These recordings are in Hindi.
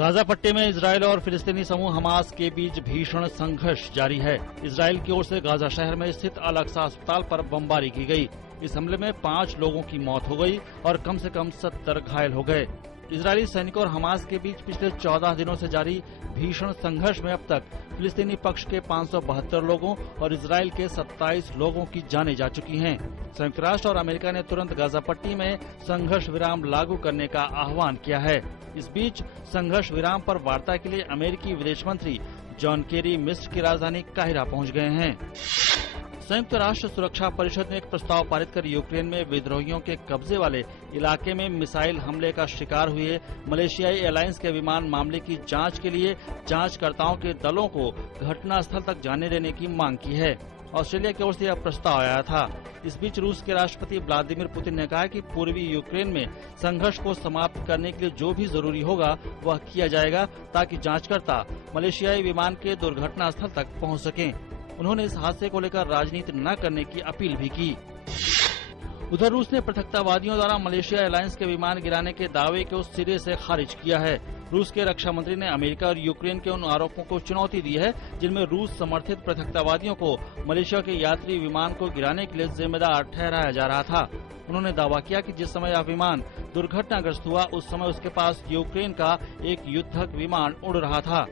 गाजा पट्टी में इजरायल और फिलिस्तीनी समूह हमास के बीच भीषण संघर्ष जारी है। इजरायल की ओर से गाजा शहर में स्थित अल अक्सा अस्पताल पर बमबारी की गई। इस हमले में 5 लोगों की मौत हो गई और कम से कम 70 घायल हो गए। इजरायली सैनिकों और हमास के बीच पिछले 14 दिनों से जारी भीषण संघर्ष में अब तक फिलिस्तीनी पक्ष के 572 लोगों और इजरायल के 27 लोगों की जानें जा चुकी हैं। संयुक्त राष्ट्र और अमेरिका ने तुरंत गाजा पट्टी में संघर्ष विराम लागू करने का आह्वान किया है। इस बीच संघर्ष विराम पर वार्ता के लिए अमेरिकी विदेश मंत्री जॉन केरी मिस्र की राजधानी काहिरा पहुंच गए हैं। संयुक्त राष्ट्र सुरक्षा परिषद ने एक प्रस्ताव पारित कर यूक्रेन में विद्रोहियों के कब्जे वाले इलाके में मिसाइल हमले का शिकार हुए मलेशियाई एयरलाइंस के विमान मामले की जांच के लिए जांचकर्ताओं के दलों को घटनास्थल तक जाने देने की मांग की है। ऑस्ट्रेलिया की ओर से यह प्रस्ताव आया था। इस बीच रूस के राष्ट्रपति व्लादिमीर पुतिन ने कहा कि पूर्वी यूक्रेन में संघर्ष को समाप्त करने के लिए जो भी जरूरी होगा वह किया जाएगा ताकि जांचकर्ता मलेशियाई विमान के दुर्घटना स्थल तक पहुंच सकें। उन्होंने इस हादसे को लेकर राजनीति न करने की अपील भी की। उधर रूस ने पृथकतावादियों द्वारा मलेशिया एयरलाइंस के विमान गिराने के दावे को सिरे से खारिज किया है। रूस के रक्षा मंत्री ने अमेरिका और यूक्रेन के उन आरोपों को चुनौती दी है जिनमें रूस समर्थित पृथकतावादियों को मलेशिया के यात्री विमान को गिराने के लिए जिम्मेदार ठहराया जा रहा था। उन्होंने दावा किया कि जिस समय यह विमान दुर्घटनाग्रस्त हुआ उस समय उसके पास यूक्रेन का एक युद्धक विमान उड़ रहा था।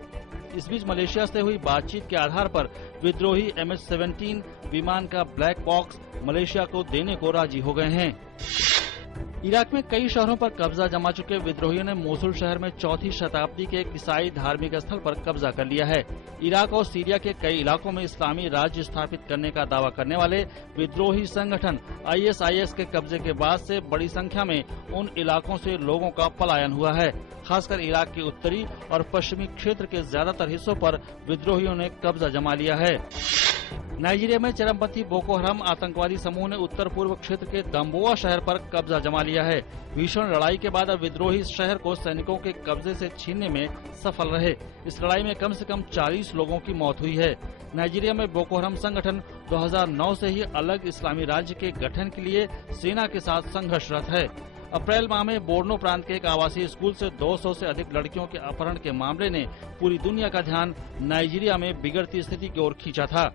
इस बीच मलेशिया से हुई बातचीत के आधार पर विद्रोही MH17 विमान का ब्लैक बॉक्स मलेशिया को देने को राजी हो गए हैं। इराक में कई शहरों पर कब्जा जमा चुके विद्रोहियों ने मोसुल शहर में 4वीं शताब्दी के एक ईसाई धार्मिक स्थल पर कब्जा कर लिया है। इराक और सीरिया के कई इलाकों में इस्लामी राज्य स्थापित करने का दावा करने वाले विद्रोही संगठन ISIS के कब्जे के बाद से बड़ी संख्या में उन इलाकों से लोगों का पलायन हुआ है। खासकर इराक के उत्तरी और पश्चिमी क्षेत्र के ज्यादातर हिस्सों पर विद्रोहियों ने कब्जा जमा लिया है। नाइजीरिया में चरमपंथी बोको हराम आतंकवादी समूह ने उत्तर पूर्व क्षेत्र के दम्बोआ शहर पर कब्जा जमा लिया है। भीषण लड़ाई के बाद अब विद्रोही इस शहर को सैनिकों के कब्जे से छीनने में सफल रहे। इस लड़ाई में कम से कम 40 लोगों की मौत हुई है। नाइजीरिया में बोको हराम संगठन 2009 से ही अलग इस्लामी राज्य के गठन के लिए सेना के साथ संघर्षरत है। अप्रैल माह में बोर्नो प्रांत के एक आवासीय स्कूल से 200 से अधिक लड़कियों के अपहरण के मामले ने पूरी दुनिया का ध्यान नाइजीरिया में बिगड़ती स्थिति की ओर खींचा था।